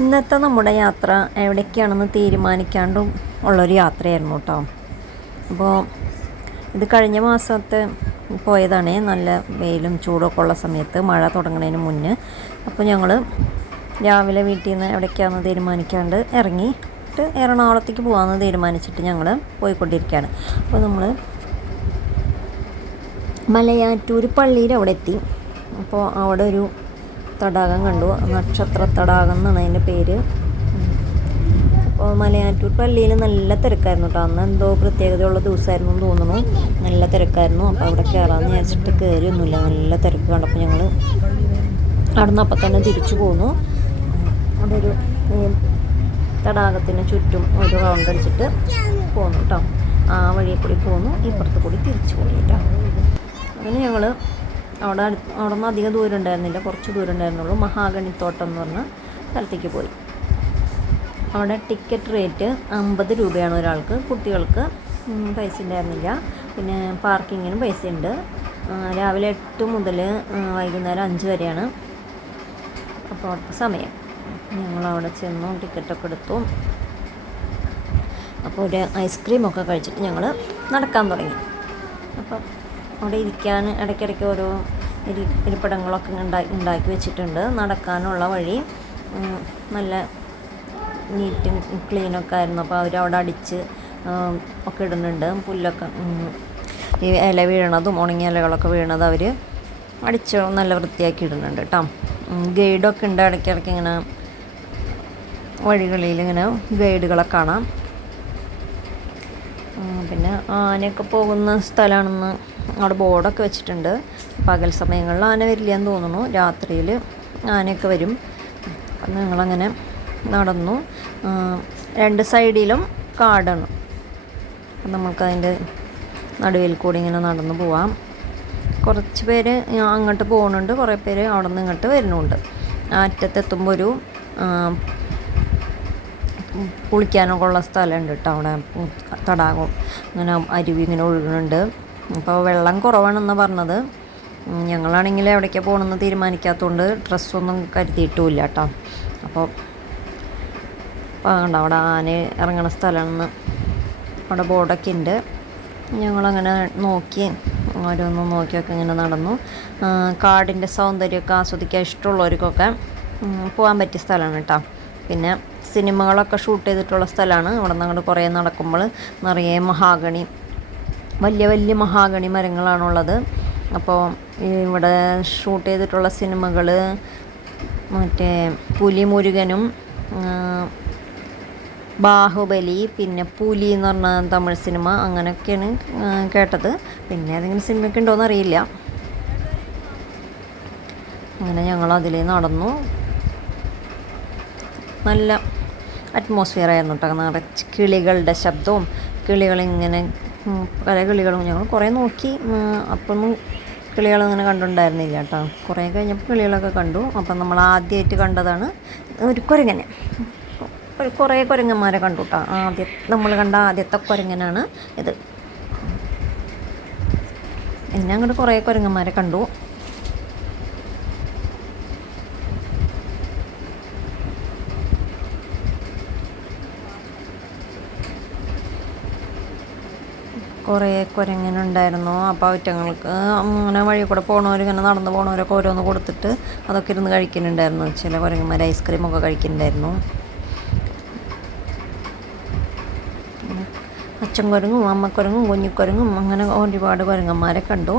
ഇന്നത്തെ നമ്മുടെ യാത്ര എവിടേക്കാണെന്ന് തീരുമാനിക്കാണ്ടും ഉള്ളൊരു യാത്രയായിരുന്നു കേട്ടോ. അപ്പോൾ ഇത് കഴിഞ്ഞ മാസത്തെ പോയതാണ്. നല്ല വെയിലും ചൂടൊക്കെ ഉള്ള സമയത്ത് മഴ തുടങ്ങുന്നതിന് മുന്നേ. അപ്പോൾ ഞങ്ങൾ രാവിലെ വീട്ടിൽ നിന്ന് എവിടേക്കാണെന്ന് തീരുമാനിക്കാണ്ട് ഇറങ്ങി എറണാകുളത്തേക്ക് പോകാമെന്ന് തീരുമാനിച്ചിട്ട് ഞങ്ങൾ പോയിക്കൊണ്ടിരിക്കുകയാണ്. അപ്പോൾ നമ്മൾ മലയാറ്റൂർ പള്ളിയിൽ അവിടെ എത്തി. അപ്പോൾ അവിടെ ഒരു തടാകം കണ്ടു. നക്ഷത്ര തടാകം എന്നാണ് അതിന്റെ പേര്. അപ്പോൾ മലയാറ്റൂർ പള്ളിയിൽ നല്ല തിരക്കായിരുന്നു കേട്ടോ. അന്ന് എന്തോ പ്രത്യേകതയുള്ള ദിവസമായിരുന്നു എന്ന് തോന്നുന്നു. നല്ല തിരക്കായിരുന്നു. അപ്പോൾ അവിടെ കയറാമെന്ന് വിചാരിച്ചിട്ട് കയറിയൊന്നുമില്ല. നല്ല തിരക്ക് കണ്ടപ്പോൾ ഞങ്ങൾ അവിടെ നിന്ന് അപ്പം തന്നെ തിരിച്ചു പോന്നു. അവിടെ ഒരു തടാകത്തിന് ചുറ്റും ഒരു റൗണ്ട് അടിച്ചിട്ട് പോന്നു കേട്ടോ. ആ വഴിയെ കൂടി പോന്നു. ഇപ്പുറത്ത് കൂടി തിരിച്ചു പോയി കേട്ടോ. അങ്ങനെ ഞങ്ങൾ അവിടെ അവിടെ നിന്ന് അധികം ദൂരം ഉണ്ടായിരുന്നില്ല. കുറച്ച് ദൂരം ഉണ്ടായിരുന്നുള്ളൂ. മഹാഗണിത്തോട്ടം എന്ന് പറഞ്ഞ സ്ഥലത്തേക്ക് പോയി. അവിടെ ടിക്കറ്റ് റേറ്റ് അമ്പത് രൂപയാണ് ഒരാൾക്ക്. കുട്ടികൾക്ക് പൈസ ഉണ്ടായിരുന്നില്ല. പിന്നെ പാർക്കിങ്ങിനും പൈസ ഉണ്ട്. രാവിലെ എട്ട് മുതൽ വൈകുന്നേരം അഞ്ച് വരെയാണ് അപ്പോൾ അവിടുത്തെ സമയം. ഞങ്ങൾ അവിടെ ചെന്നു ടിക്കറ്റൊക്കെ എടുത്തു. അപ്പോൾ ഒരു ഐസ്ക്രീമൊക്കെ കഴിച്ചിട്ട് ഞങ്ങൾ നടക്കാൻ തുടങ്ങി. അപ്പം അവിടെ ഇരിക്കാൻ ഇടയ്ക്കിടയ്ക്ക് ഓരോ ഇരി ഇരിപ്പിടങ്ങളൊക്കെ ഉണ്ടാക്കി ഉണ്ടാക്കി വെച്ചിട്ടുണ്ട്. നടക്കാനുള്ള വഴി നല്ല നീറ്റും ക്ലീനൊക്കെ ആയിരുന്നു. അപ്പോൾ അവരവിടെ അടിച്ച് ഒക്കെ ഇടുന്നുണ്ട്. പുല്ലൊക്കെ ഈ ഇല വീഴണതും ഉണങ്ങിയ ഇലകളൊക്കെ വീണത് അവർ അടിച്ച് നല്ല വൃത്തിയാക്കി ഇടുന്നുണ്ട് കേട്ടോ. ഗൈഡൊക്കെ ഉണ്ട്. ഇടയ്ക്കിടയ്ക്ക് ഇങ്ങനെ വഴികളിൽ ഇങ്ങനെ ഗൈഡുകളെ കാണാം. പിന്നെ ആനയൊക്കെ പോകുന്ന സ്ഥലമാണെന്ന് അവിടെ ബോർഡൊക്കെ വെച്ചിട്ടുണ്ട്. പകൽ സമയങ്ങളിൽ ആന വരില്ല എന്ന് തോന്നുന്നു. രാത്രിയിൽ ആനയൊക്കെ വരും. അപ്പം ഞങ്ങളങ്ങനെ നടന്നു. രണ്ട് സൈഡിലും കാടാണ്. അപ്പം നമുക്കതിന്റെ നടുവിൽ കൂടി ഇങ്ങനെ നടന്നു പോവാം. കുറച്ച് പേര് അങ്ങോട്ട് പോകുന്നുണ്ട്. കുറേ പേര് അവിടെ നിന്ന് ഇങ്ങോട്ട് വരുന്നുണ്ട്. അറ്റത്തെത്തുമ്പോൾ ഒരു കുളിക്കാനൊക്കെ ഉള്ള സ്ഥലമുണ്ട് കേട്ടോ അവിടെ. തടാകം. അങ്ങനെ അരുവി ഇങ്ങനെ ഒഴുകുന്നുണ്ട്. അപ്പോൾ വെള്ളം കുറവാണെന്ന് പറഞ്ഞത്. ഞങ്ങളാണെങ്കിൽ എവിടേക്കാണ് പോകണമെന്ന് തീരുമാനിക്കാത്തതുകൊണ്ട് ഡ്രസ്സൊന്നും കരുതിയിട്ടുമില്ല കേട്ടോ. അപ്പോൾ കണ്ടോ അവിടെ ആന ഇറങ്ങണ സ്ഥലമാണെന്ന് അവിടെ ബോർഡൊക്കെ ഉണ്ട്. ഞങ്ങളങ്ങനെ നോക്കി ഓരോന്നും നോക്കിയൊക്കെ ഇങ്ങനെ നടന്നു. കാടിന്റെ സൗന്ദര്യമൊക്കെ ആസ്വദിക്കാൻ ഇഷ്ടമുള്ളവർക്കൊക്കെ പോകാൻ പറ്റിയ സ്ഥലമാണ് കേട്ടോ. പിന്നെ സിനിമകളൊക്കെ ഷൂട്ട് ചെയ്തിട്ടുള്ള സ്ഥലമാണ്. അവിടെ നിന്ന് അങ്ങോട്ട് കുറേ നടക്കുമ്പോൾ നിറയെ മഹാഗണി വലിയ വലിയ മഹാഗണി മരങ്ങളാണുള്ളത്. അപ്പോൾ ഇവിടെ ഷൂട്ട് ചെയ്തിട്ടുള്ള സിനിമകൾ മറ്റേ പുലി മുരുകനും ബാഹുബലി പിന്നെ പുലി എന്ന് പറഞ്ഞ തമിഴ് സിനിമ അങ്ങനെയൊക്കെയാണ് കേട്ടത്. പിന്നെ ഏതെങ്കിലും സിനിമയൊക്കെ ഉണ്ടോയെന്ന് അറിയില്ല. അങ്ങനെ ഞങ്ങൾ അതിൽ നടന്നു. നല്ല അറ്റ്മോസ്ഫിയർ ആയിരുന്നു കേട്ടോ നിറച്ച് കിളികളുടെ ശബ്ദവും കിളികളിങ്ങനെ പല കിളികളും ഞങ്ങൾ കുറേ നോക്കി. ഉം, അപ്പൊന്നും കിളികളങ്ങനെ കണ്ടുണ്ടായിരുന്നില്ല കേട്ടോ. കുറേ കഴിഞ്ഞപ്പോൾ കിളികളൊക്കെ കണ്ടു. അപ്പം നമ്മൾ ആദ്യമായിട്ട് കണ്ടതാണ് ഒരു കുരങ്ങനെ. കുറേ കുരങ്ങന്മാരെ കണ്ടു കേട്ടോ. ആദ്യം നമ്മൾ കണ്ട ആദ്യത്തെ കുരങ്ങനാണ് ഇത്. എന്നെ അങ്ങോട്ട് കുറേ കുരങ്ങന്മാരെ കണ്ടു. കുറേ കുരങ്ങനുണ്ടായിരുന്നു അപ്പോൾ അവറ്റങ്ങൾക്ക് അങ്ങനെ വഴി കൂടെ പോണവർ ഇങ്ങനെ നടന്ന് പോണവരൊക്കെ ഓരോന്ന് കൊടുത്തിട്ട് അതൊക്കെ ഇരുന്ന് കഴിക്കുന്നുണ്ടായിരുന്നു. ചില കുരങ്ങന്മാർ ഐസ്ക്രീമൊക്കെ കഴിക്കുന്നുണ്ടായിരുന്നു. അച്ഛൻ കുരങ്ങും അമ്മക്കുരങ്ങും കുഞ്ഞിക്കുരങ്ങും അങ്ങനെ ഒരുപാട് കുരങ്ങന്മാരെ കണ്ടു.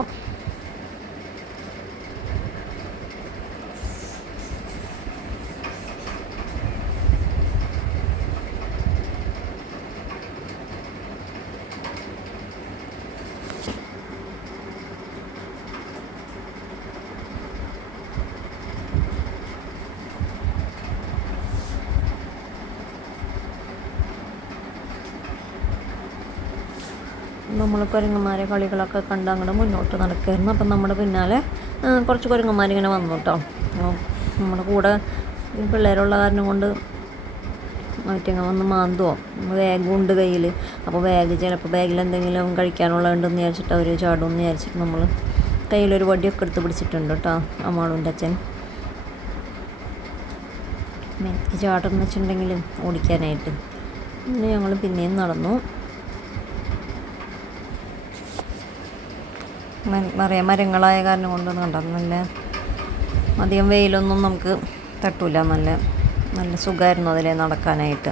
നമ്മൾ കുരങ്ങന്മാരെ കളികളൊക്കെ കണ്ട് അങ്ങോട്ട് മുന്നോട്ട് നടക്കുമായിരുന്നു അപ്പം നമ്മുടെ പിന്നാലെ കുറച്ച് കുരങ്ങന്മാരിങ്ങനെ വന്നു കേട്ടോ നമ്മുടെ കൂടെ പിള്ളേരുള്ള കാരണം കൊണ്ട് മറ്റങ്ങ വന്ന് മാന്തുവോ? ബാഗുണ്ട് കയ്യിൽ അപ്പോൾ ബാഗ് ചിലപ്പോൾ ബാഗിൽ എന്തെങ്കിലും കഴിക്കാനുള്ളതുണ്ടെന്ന് വിചാരിച്ചിട്ട് അവർ ചാടുമെന്ന് വിചാരിച്ചിട്ട് നമ്മൾ കയ്യിലൊരു വടിയൊക്കെ എടുത്ത് പിടിച്ചിട്ടുണ്ട് കേട്ടോ അമ്മാളുന്റെ അച്ഛൻ. മെത്തി ചാടുന്ന വെച്ചിട്ടുണ്ടെങ്കിലും ഓടിക്കാനായിട്ട്. പിന്നെ ഞങ്ങൾ പിന്നെയും നടന്നു. മ- നിറയെ മരങ്ങളായ കാരണം കൊണ്ട് കണ്ടോ നല്ല അധികം വെയിലൊന്നും നമുക്ക് തട്ടൂല. നല്ല നല്ല സുഖമായിരുന്നു അതിലെ നടക്കാനായിട്ട്.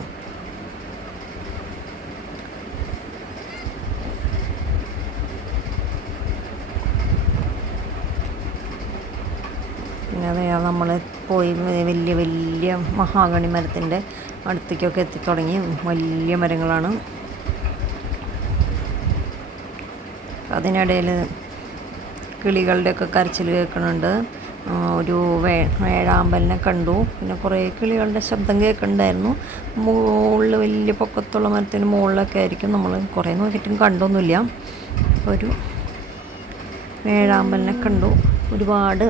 പിന്നെ അത് നമ്മൾ പോയി വലിയ വലിയ മഹാഗണി മരത്തിന്റെ അടുത്തേക്കൊക്കെ എത്തിത്തുടങ്ങി. വലിയ മരങ്ങളാണ്. അതിനിടയിൽ കിളികളുടെയൊക്കെ കരച്ചിൽ കേൾക്കുന്നുണ്ട് ഒരു വേ വേഴാമ്പലിനെ കണ്ടു. പിന്നെ കുറേ കിളികളുടെ ശബ്ദം കേൾക്കുന്നുണ്ടായിരുന്നു മുകളിൽ വലിയ പൊക്കത്തുള്ള മരത്തിന് മുകളിലൊക്കെ ആയിരിക്കും നമ്മൾ കുറേ നോക്കിയിട്ടും കണ്ടൊന്നുമില്ല. ഒരു വേഴാമ്പലിനെ കണ്ടു. ഒരുപാട്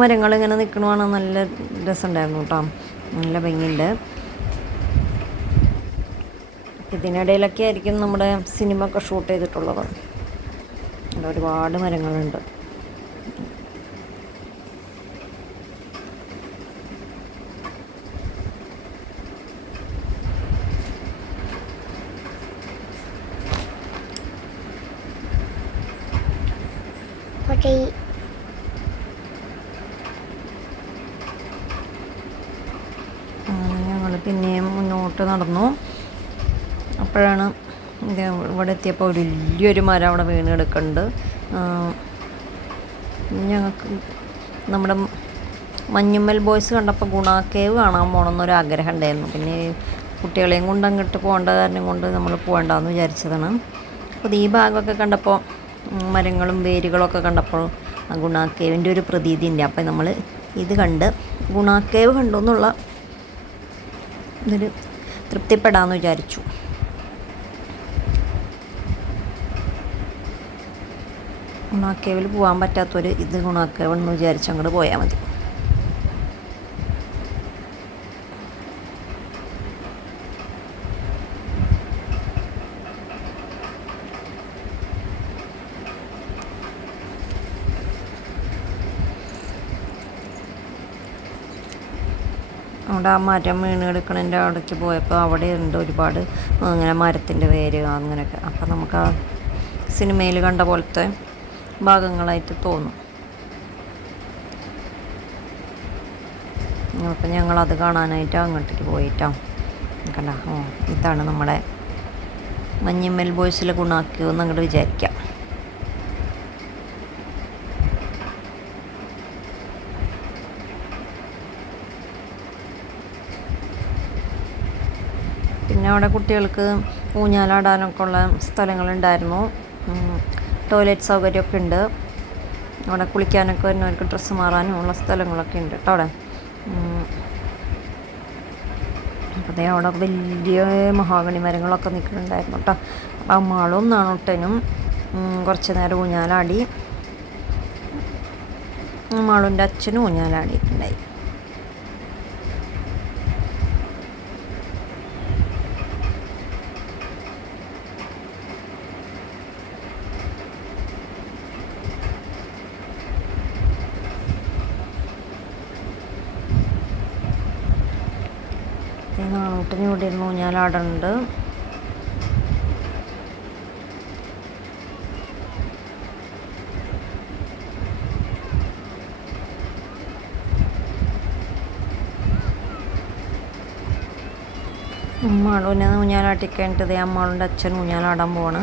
മരങ്ങൾ ഇങ്ങനെ നിൽക്കണതാണ് നല്ല രസമുണ്ടായിരുന്നു കേട്ടോ. നല്ല ഭംഗിയുണ്ട്. ഇതിനിടയിലൊക്കെ ആയിരിക്കും നമ്മുടെ സിനിമ ഒക്കെ ഷൂട്ട് ചെയ്തിട്ടുള്ളത്. ഒരുപാട് മരങ്ങളുണ്ട് Okay. ഞങ്ങൾ മുന്നോട്ട് നടന്നു. അപ്പോഴാണ് ഇവിടെ എത്തിയപ്പോൾ ഒരു വലിയൊരു മരം അവിടെ വീണ് കിടക്കുന്നുണ്ട് ഞങ്ങൾക്ക് നമ്മുടെ മഞ്ഞുമ്മൽ ബോയ്സ് കണ്ടപ്പോൾ ഗുണാക്കേവ് കാണാൻ പോകണമെന്നൊരു ആഗ്രഹം ഉണ്ടായിരുന്നു. പിന്നെ കുട്ടികളെയും കൊണ്ട് അങ്ങോട്ട് പോകേണ്ട കാരണം കൊണ്ട് നമ്മൾ പോകണ്ടെന്ന് വിചാരിച്ചതാണ്. അപ്പോൾ ഈ ഭാഗമൊക്കെ കണ്ടപ്പോൾ മരങ്ങളും വേരുകളൊക്കെ കണ്ടപ്പോൾ ആ ഗുണാക്കേവിന്റെ ഒരു പ്രതീതി ഉണ്ട് അപ്പോൾ നമ്മൾ ഇത് കണ്ട് ഗുണാക്കേവ് കണ്ടു എന്നുള്ള ഇതൊരു തൃപ്തിപ്പെടാമെന്ന് വിചാരിച്ചു. ഗുണാക്കേവിൽ പോകാൻ പറ്റാത്തൊരു ഇത് ഗുണാക്കേവ് എന്ന് വിചാരിച്ച് അങ്ങോട്ട് പോയാൽ മതി. അവിടെ ആ മരം വീണ് കിടക്കണതിന്റെ അവിടേക്ക് പോയപ്പോൾ അവിടെ ഉണ്ട് ഒരുപാട് അങ്ങനെ മരത്തിന്റെ വേര് അങ്ങനെയൊക്കെ. അപ്പം നമുക്ക് ആ സിനിമയിൽ കണ്ട പോലത്തെ ഭാഗങ്ങളായിട്ട് തോന്നും. അപ്പം ഞങ്ങളത് കാണാനായിട്ട് അങ്ങോട്ടേക്ക് പോയിട്ടോ. കണ്ട? ഓ ഇതാണ് നമ്മുടെ മഞ്ഞമ്മൽ ബോയ്സിലെ ഗുണാക്കിയോ എന്ന് അങ്ങോട്ട് വിചാരിക്കാം. പിന്നെ അവിടെ കുട്ടികൾക്ക് ഊഞ്ഞാലാടാനൊക്കെ ഉള്ള സ്ഥലങ്ങളുണ്ടായിരുന്നു ടോയ്ലറ്റ് സൗകര്യമൊക്കെ ഉണ്ട്. അവിടെ കുളിക്കാനൊക്കെ വരുന്നവർക്ക് ഡ്രസ്സ് മാറാനും ഉള്ള സ്ഥലങ്ങളൊക്കെ ഉണ്ട് കേട്ടോ അവിടെ. അതേ അവിടെ വലിയ മഹാഗണി മരങ്ങളൊക്കെ നിൽക്കുന്നുണ്ടായിരുന്നു കേട്ടോ. അപ്പോൾ അമ്മാളും നാണുട്ടനും കുറച്ച് നേരം ഊഞ്ഞാലാടി. അമ്മാളുന്റെ അച്ഛനും ഊഞ്ഞാലാടിയിട്ടുണ്ടായി. ഈ നാണൂട്ടിന് ഇവിടെ ഇരുന്ന് ഊഞ്ഞാലാടുന്നുണ്ട് അമ്മാളൂനെ ഊഞ്ഞാലാട്ടി കഴിഞ്ഞിട്ട് അമ്മാളുടെ അച്ഛൻ ഊഞ്ഞാലാടാൻ പോവാണ്.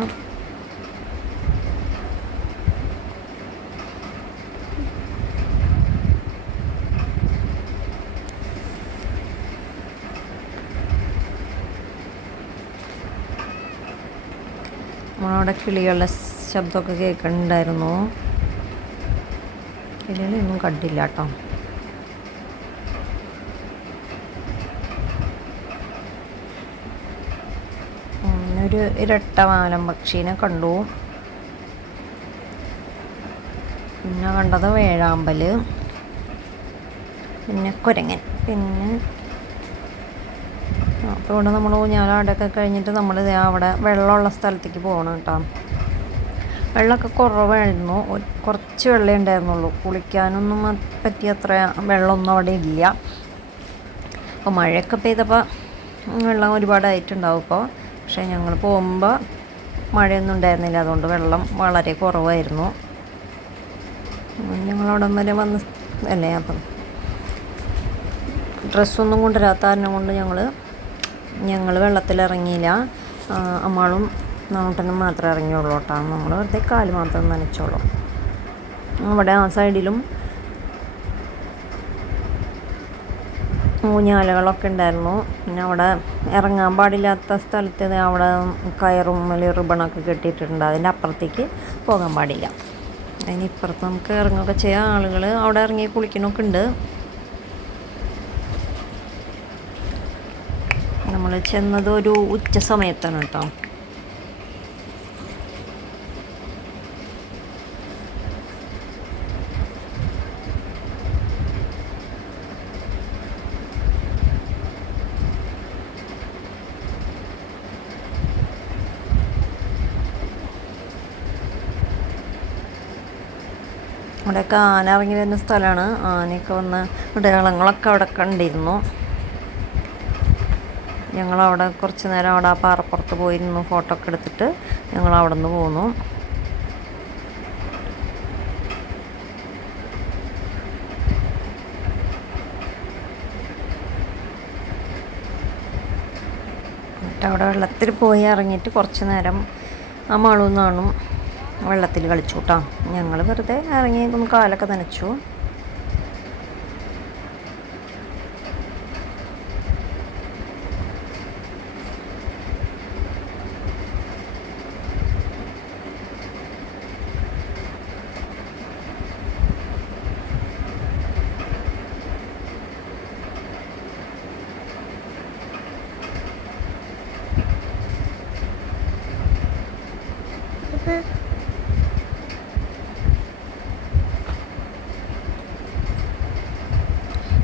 നമ്മളവിടെ കിളികളുടെ ശബ്ദമൊക്കെ കേൾക്കുന്നുണ്ടായിരുന്നു കിളികളൊന്നും കണ്ടില്ല കേട്ടോ. ഒരു ഇരട്ട വാലം പക്ഷീനെ കണ്ടു. പിന്നെ കണ്ടത് വേഴാമ്പൽ പിന്നെ കുരങ്ങൻ. പിന്നെ ഇവിടെ നമ്മൾ ഊഞ്ഞാലാടൊക്കെ കഴിഞ്ഞിട്ട് നമ്മൾ അവിടെ വെള്ളമുള്ള സ്ഥലത്തേക്ക് പോകണം കേട്ടോ. വെള്ളമൊക്കെ കുറവായിരുന്നു. കുറച്ച് വെള്ളമേ ഉണ്ടായിരുന്നുള്ളൂ. കുളിക്കാനൊന്നും പറ്റിയ അത്ര വെള്ളമൊന്നും അവിടെ ഇല്ല. അപ്പോൾ മഴയൊക്കെ പെയ്തപ്പോൾ വെള്ളം ഒരുപാടായിട്ടുണ്ടാവും ഇപ്പോൾ പക്ഷേ ഞങ്ങൾ പോകുമ്പോൾ മഴയൊന്നും ഉണ്ടായിരുന്നില്ല. അതുകൊണ്ട് വെള്ളം വളരെ കുറവായിരുന്നു. ഞങ്ങളവിടെ വരെ വന്ന് അല്ലേ അപ്പം ഡ്രസ്സൊന്നും കൊണ്ടുവരാത്ത കാരണം കൊണ്ട് ഞങ്ങൾ ഞങ്ങൾ വെള്ളത്തിലിറങ്ങിയില്ല. അമ്മളും നാട്ടനും മാത്രമേ ഇറങ്ങിയുള്ളൂ കേട്ടോ. നമ്മൾ വെറുതെ കാൽ മാത്രം നനച്ചോളൂ. അവിടെ ആ സൈഡിലും ഊഞ്ഞാലകളൊക്കെ ഉണ്ടായിരുന്നു. പിന്നെ അവിടെ ഇറങ്ങാൻ പാടില്ലാത്ത സ്ഥലത്ത് അവിടെ കയറും അല്ലെങ്കിൽ റിബണൊക്കെ കെട്ടിയിട്ടുണ്ട്. അതിന്റെ അപ്പുറത്തേക്ക് പോകാൻ പാടില്ല. അതിനിപ്പുറത്ത് നമുക്ക് ഇറങ്ങുകയൊക്കെ ചെയ്യാം. ആളുകൾ അവിടെ ഇറങ്ങി കുളിക്കണമൊക്കെ ഉണ്ട്. ചെന്നത് ഒരു ഉച്ച സമയത്താണ് കേട്ടോ. അവിടെയൊക്കെ ആന ഇറങ്ങി വരുന്ന സ്ഥലമാണ്. ആനയൊക്കെ വന്ന് ഇടയാളങ്ങളൊക്കെ അവിടെ കണ്ടിരുന്നു. ഞങ്ങളവിടെ കുറച്ച് നേരം അവിടെ ആ പാറപ്പുറത്ത് പോയിരുന്നു ഫോട്ടോ ഒക്കെ എടുത്തിട്ട് ഞങ്ങൾ അവിടെ നിന്ന് പോന്നു. എന്നിട്ട് അവിടെ വെള്ളത്തിൽ പോയി ഇറങ്ങിയിട്ട് കുറച്ച് നേരം ആ മാളും വെള്ളത്തിൽ കളിച്ചു കേട്ടോ ഞങ്ങൾ വെറുതെ ഇറങ്ങി ഒന്ന് കാലൊക്കെ നനച്ചു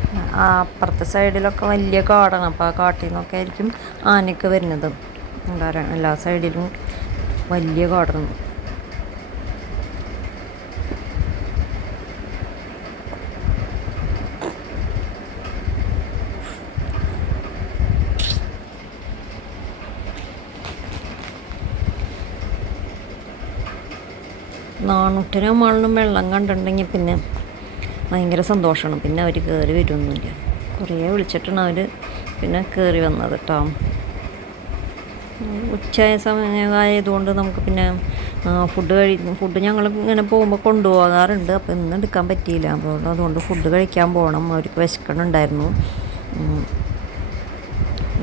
ആ അപ്പുറത്തെ സൈഡിലൊക്കെ വലിയ കാടാണ് അപ്പോൾ ആ കാട്ടിൽ നിന്നൊക്കെ ആയിരിക്കും ആനയൊക്കെ വരുന്നത്. എന്താ പറയുക എല്ലാ സൈഡിലും വലിയ കാടാണ് നാണൂറ്റിനും മണ്ണും വെള്ളം കണ്ടിട്ടുണ്ടെങ്കിൽ പിന്നെ ഭയങ്കര സന്തോഷമാണ്. പിന്നെ അവർ കയറി വരുമൊന്നുമില്ല കുറേ വിളിച്ചിട്ടാണ് അവർ പിന്നെ കയറി വന്നത് കേട്ടോ ഉച്ചയായ സമയമായതുകൊണ്ട് നമുക്ക് പിന്നെ ഫുഡ് കഴി ഫുഡ് ഞങ്ങൾ ഇങ്ങനെ പോകുമ്പോൾ കൊണ്ടുപോകാറുണ്ട്. അപ്പോൾ ഇന്ന് എടുക്കാൻ പറ്റിയില്ല. അപ്പോൾ അതുകൊണ്ട് ഫുഡ് കഴിക്കാൻ പോകണം അവർക്ക് വിശക്കണുണ്ടായിരുന്നു.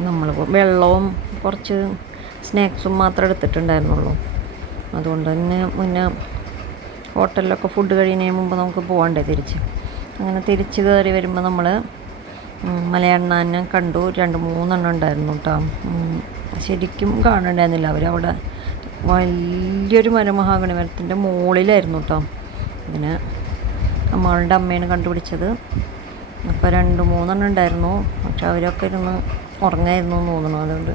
നമ്മൾ വെള്ളവും കുറച്ച് സ്നാക്സും മാത്രം എടുത്തിട്ടുണ്ടായിരുന്നുള്ളൂ. അതുകൊണ്ട് തന്നെ മുന്നേ ഹോട്ടലിലൊക്കെ ഫുഡ് കഴിയുന്നതിന് മുമ്പ് നമുക്ക് പോകണ്ടേ തിരിച്ച്. അങ്ങനെ തിരിച്ചു കയറി വരുമ്പോൾ നമ്മൾ മലയണ്ണാനെ കണ്ടു. രണ്ട് മൂന്നെണ്ണം ഉണ്ടായിരുന്നു കേട്ടോ. ശരിക്കും കാണണ്ടായിരുന്നില്ല. അവരവിടെ വലിയൊരു മരമഹാഗണി മരത്തിന്റെ മുകളിലായിരുന്നു കേട്ടോ. അങ്ങനെ അമ്മളുടെ അമ്മയാണ് കണ്ടുപിടിച്ചത്. അപ്പോൾ രണ്ട് മൂന്നെണ്ണം ഉണ്ടായിരുന്നു. പക്ഷെ അവരൊക്കെ ഇരുന്ന് ഉറങ്ങായിരുന്നു എന്ന് തോന്നുന്നു. അതുകൊണ്ട്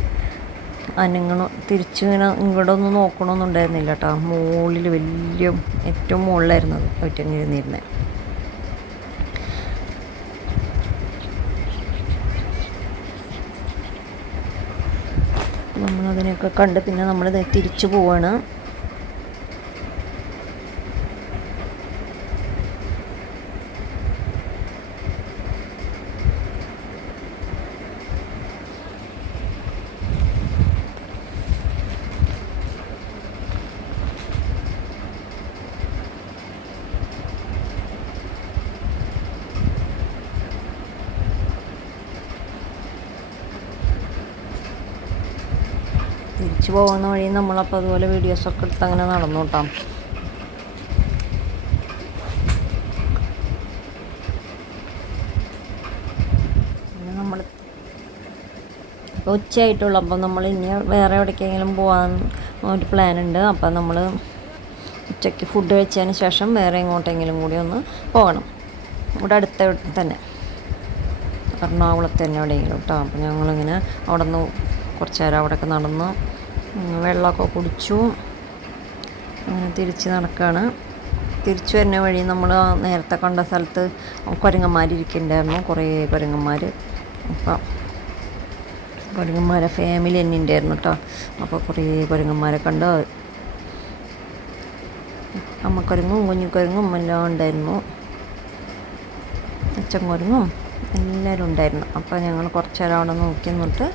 അനങ്ങൾ തിരിച്ച് ഇങ്ങനെ ഇങ്ങോട്ടൊന്നും നോക്കണമൊന്നും ഉണ്ടായിരുന്നില്ല കേട്ടോ. മുകളിൽ വലിയ ഏറ്റവും മുകളിലായിരുന്നു അത്. ഒറ്റങ്ങി ഇരുന്നിരുന്നത് നമ്മളതിനെയൊക്കെ കണ്ട് പിന്നെ നമ്മൾ തിരിച്ചു പോവാണ്. തിരിച്ചു പോകുന്ന വഴി നമ്മളപ്പോൾ അതുപോലെ വീഡിയോസൊക്കെ എടുത്ത് അങ്ങനെ നടന്നു കേട്ടോ. നമ്മൾ ഇപ്പോൾ ഉച്ചയായിട്ടുള്ളൂ അപ്പം നമ്മൾ ഇനി വേറെ എവിടേക്കെങ്കിലും പോകാൻ ഒരു പ്ലാൻ ഉണ്ട്. അപ്പം നമ്മൾ ഉച്ചയ്ക്ക് ഫുഡ് കഴിച്ചതിന് ശേഷം വേറെ എങ്ങോട്ടെങ്കിലും കൂടി ഒന്ന് പോകണം. ഇവിടെ അടുത്ത തന്നെ. എറണാകുളത്ത് തന്നെ എവിടെയെങ്കിലും കേട്ടോ. അപ്പം ഞങ്ങളിങ്ങനെ അവിടെ നിന്ന് കുറച്ച് നേരം അവിടെയൊക്കെ നടന്ന് വെള്ളമൊക്കെ കുടിച്ചു. അങ്ങനെ തിരിച്ച് നടക്കുകയാണ് തിരിച്ചു വരുന്ന വഴി നമ്മൾ നേരത്തെ കണ്ട സ്ഥലത്ത് കുരങ്ങന്മാർ ഇരിക്കുന്നുണ്ടായിരുന്നു കുറേ കുരങ്ങന്മാർ അപ്പം കുരങ്ങന്മാരെ ഫാമിലി തന്നെ ഉണ്ടായിരുന്നു കേട്ടോ അപ്പോൾ കുറേ കുരങ്ങന്മാരെ കണ്ട് അമ്മക്കുരങ്ങും കുഞ്ഞിക്കുരങ്ങും എല്ലാം ഉണ്ടായിരുന്നു. അച്ഛൻ കുരങ്ങും എല്ലാവരും ഉണ്ടായിരുന്നു. അപ്പോൾ ഞങ്ങൾ കുറച്ച് നേരം അവിടെ നോക്കി നിന്നിട്ട്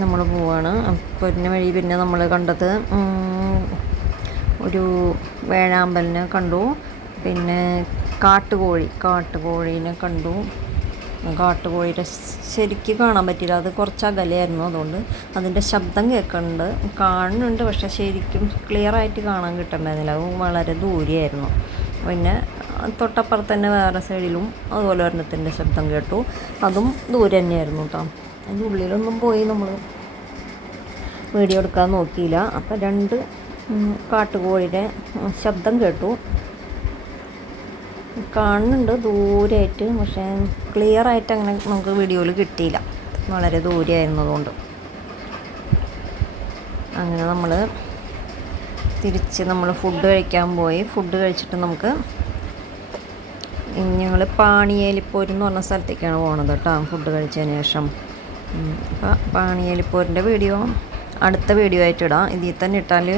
നമ്മൾ പോവാണ്. പിന്നെ വഴി പിന്നെ നമ്മൾ കണ്ടത് ഒരു വേഴാമ്പലിനെ കണ്ടു. പിന്നെ കാട്ടുകോഴി കാട്ടുകോഴീനെ കണ്ടു. കാട്ടുകോഴിയുടെ ശരിക്ക് കാണാൻ പറ്റില്ല അത് കുറച്ച് അകലെയായിരുന്നു അതുകൊണ്ട് അതിന്റെ ശബ്ദം കേൾക്കുന്നുണ്ട് കാണുന്നുണ്ട് പക്ഷെ ശരിക്കും ക്ലിയർ ആയിട്ട് കാണാൻ കിട്ടണ്ടായിരുന്നില്ല. അത് വളരെ ദൂരെയായിരുന്നു. പിന്നെ തൊട്ടപ്പുറത്ത് തന്നെ വേറെ സൈഡിലും അതുപോലെ ഒരെണ്ണത്തിന്റെ ശബ്ദം കേട്ടു. അതും ദൂരെ തന്നെയായിരുന്നു കേട്ടോ അതിന്റെ ഉള്ളിലൊന്നും പോയി നമ്മൾ വീഡിയോ എടുക്കാൻ നോക്കിയില്ല. അപ്പം രണ്ട് കാട്ടുകോഴിയുടെ ശബ്ദം കേട്ടു. കാണുന്നുണ്ട് ദൂരെയായിട്ട് പക്ഷേ ക്ലിയർ ആയിട്ട് അങ്ങനെ നമുക്ക് വീഡിയോയിൽ കിട്ടിയില്ല. വളരെ ദൂരെയായിരുന്നതുകൊണ്ട് അങ്ങനെ നമ്മൾ തിരിച്ച് നമ്മൾ ഫുഡ് കഴിക്കാൻ പോയി. ഫുഡ് കഴിച്ചിട്ട് നമുക്ക് ഞങ്ങൾ പാണിയേലിപ്പോരെന്ന് പറഞ്ഞ സ്ഥലത്തേക്കാണ് പോണത് കേട്ടോ ഫുഡ് കഴിച്ചതിന് ശേഷം. അപ്പോൾ പാണിയലിപ്പോരിന്റെ വീഡിയോ. അടുത്ത വീഡിയോ ആയിട്ട് ഇടാം. ഇതിൽ തന്നെ ഇട്ടാൽ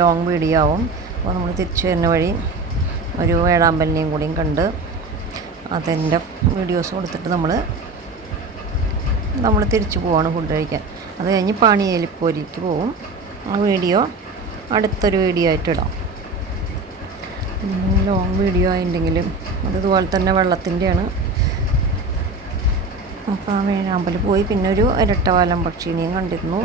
ലോങ് വീഡിയോ ആവും. അപ്പോൾ നമ്മൾ തിരിച്ചു വരുന്ന വഴി ഒരു വേഴാമ്പലിനെയും കൂടിയും കണ്ട് അതിന്റെ വീഡിയോസ് കൊടുത്തിട്ട് നമ്മൾ നമ്മൾ തിരിച്ചു പോവാണ് ഫുഡ് കഴിക്കാൻ. അത് കഴിഞ്ഞ് പാണിയേലിപ്പോരിക്ക് പോവും. ആ വീഡിയോ അടുത്തൊരു വീഡിയോ ആയിട്ട് ഇടാം. ലോങ് വീഡിയോ ആയിട്ടുണ്ടെങ്കിലും അത് ഇതുപോലെ തന്നെ വെള്ളത്തിന്റെയാണ്. അപ്പോൾ ആ വേഴാമ്പൽ പോയി. പിന്നെ ഒരു ഇരട്ടവാലം പക്ഷീനെയും കണ്ടിരുന്നു.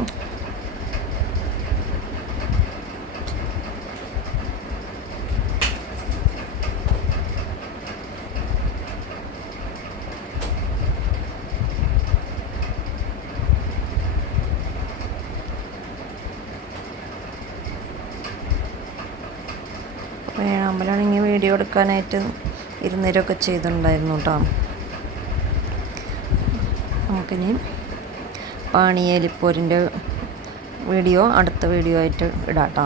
വേഴാമ്പലാണെങ്കിൽ വീഡിയോ എടുക്കാനായിട്ട് ഇരുന്നേരമൊക്കെ ചെയ്തിട്ടുണ്ടായിരുന്നു കേട്ടോ നമുക്കിനി പാണിയേലിപ്പോരിന്റെ വീഡിയോ അടുത്ത വീഡിയോ ആയിട്ട് ഇടാം കേട്ടോ